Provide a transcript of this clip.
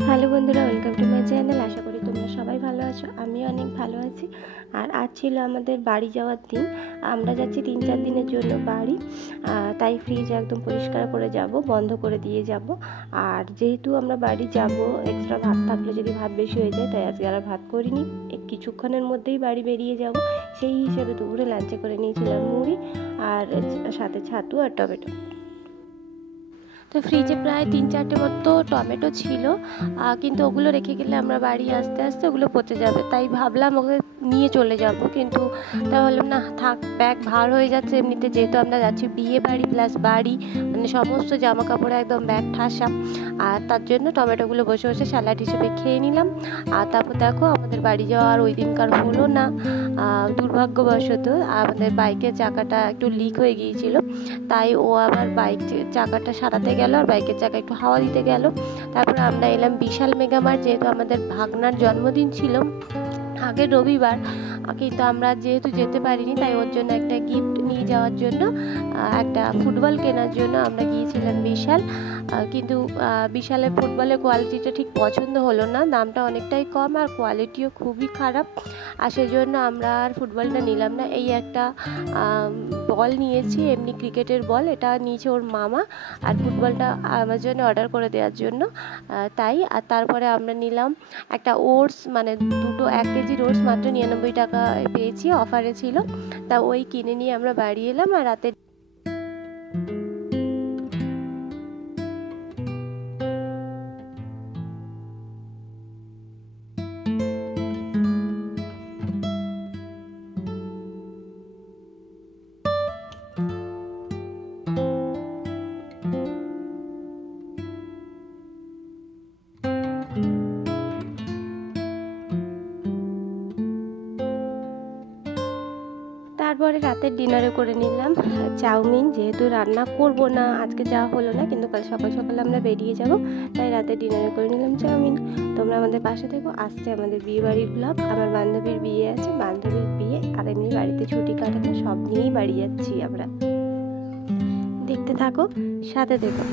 Hello বন্ধুরা, welcome to my channel. আশা করি তোমরা সবাই ভালো আছো। আমিও অনেক ভালো আছি। আর আজ ছিল আমাদের বাড়ি যাওয়ার দিন। আমরা যাচ্ছি 3-4 দিনের জন্য বাড়ি। তাই ফ্রিজ একদম পরিষ্কার করে যাব, বন্ধ করে দিয়ে যাব। আর যেহেতু আমরা বাড়ি যাব, এক্সট্রা ভাত থাকলে যদি ভাত বেশি হয়ে যায়, তাই আজকে আর ভাত করিনি। কিছুক্ষণের মধ্যেই বাড়ি বেরিয়ে যাব। সেই হিসেবে দুপুরে লাঞ্চে করে নিয়েছিলাম মুড়ি আর সাথে ছাতু আর টমেটো। তো ফ্রিজে প্রায় 3-4টে মতো টমেটো ছিল, কিন্তু ওগুলো রেখে গেলে আমরা বাড়ি আস্তে আস্তে ওগুলো পচে যাবে। তাই ভাবলাম ওকে নিয়ে চলে যাব, কিন্তু তা বললাম না থাক, ব্যাগ ভার হয়ে যাচ্ছে এমনিতে, যেহেতু আমরা যাচ্ছি বিয়ে বাড়ি প্লাস বাড়ি, মানে সমস্ত জামা কাপড়ে একদম ব্যাগ ঠাসা। আর তার জন্য টমেটোগুলো বসে বসে স্যালাড হিসেবে খেয়ে নিলাম। আর তারপর দেখো আমাদের বাড়ি যাওয়া আর ওই দিনকার হলো না। দুর্ভাগ্যবশত আমাদের বাইকের চাকাটা একটু লিক হয়ে গিয়েছিল, তাই ও আবার বাইক চাকাটা সারাতে গেল আর বাইকের চাকা একটু হাওয়া দিতে গেল। তারপর আমরা এলাম বিশাল মেগামার্ট, যেহেতু আমাদের ভাগনার জন্মদিন ছিল আগের রবিবার, কিন্তু আমরা যেহেতু যেতে পারিনি, তাই ওর জন্য একটা গিফট নিয়ে যাওয়ার জন্য, একটা ফুটবল কেনার জন্য আমরা গিয়েছিলাম বিশাল। কিন্তু বিশালের ফুটবলের কোয়ালিটিটা ঠিক পছন্দ হলো না, দামটা অনেকটাই কম আর কোয়ালিটিও খুবই খারাপ। আর সেজন্য আমরা আর ফুটবলটা নিলাম না। এই একটা বল নিয়েছি, এমনি ক্রিকেটের বল, এটা নিয়েছে ওর মামা, আর ফুটবলটা আমার জন্য অর্ডার করে দেওয়ার জন্য তাই। আর তারপরে আমরা নিলাম একটা ওটস, মানে দুটো 1 কেজির ওটস মাত্র 99 টাকা পেয়েছি, অফারে ছিল। তা ওই কিনে নিয়ে আমরা বাড়ি এলাম। আর রাতে তারপরে রাতের ডিনারে করে নিলাম চাউমিন। যেহেতু রান্না করব না আজকে, যাওয়া হলো না, কিন্তু কাল সকাল সকাল আমরা বেরিয়ে যাব, তাই রাতের ডিনারে করে নিলাম চাউমিন। তোমরা আমাদের পাশে থেকো। আসছে আমাদের বিয়ে বাড়ির ব্লগ। আমার বান্ধবীর বিয়ে আছে, বান্ধবীর বিয়ে আর এমনি বাড়িতে ছুটি কাটানো সব নিয়েই বাড়ি যাচ্ছি আমরা। দেখতে থাকো, সাথে দেখো।